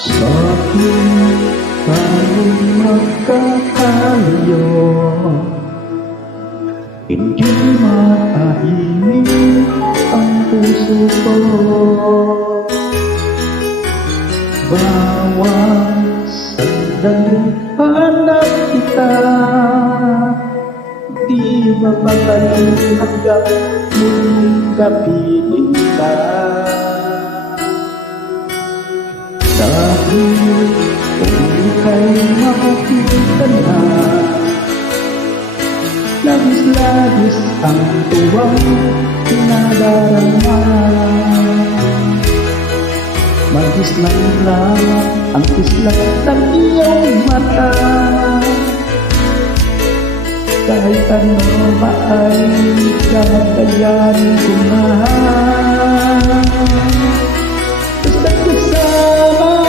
Sa'kin tayong magkakalayo, hindi matahimik ang puso ko. Bawat sandali hanap kita, di mapapalin hanggang muling kapiling ka. Dahil kung ika'y makakita na, labis-labis ang tuwang nadarama. Mag-islang lang ang kislap ng iyong mata, kahit ano ba ay kakayanin ko na.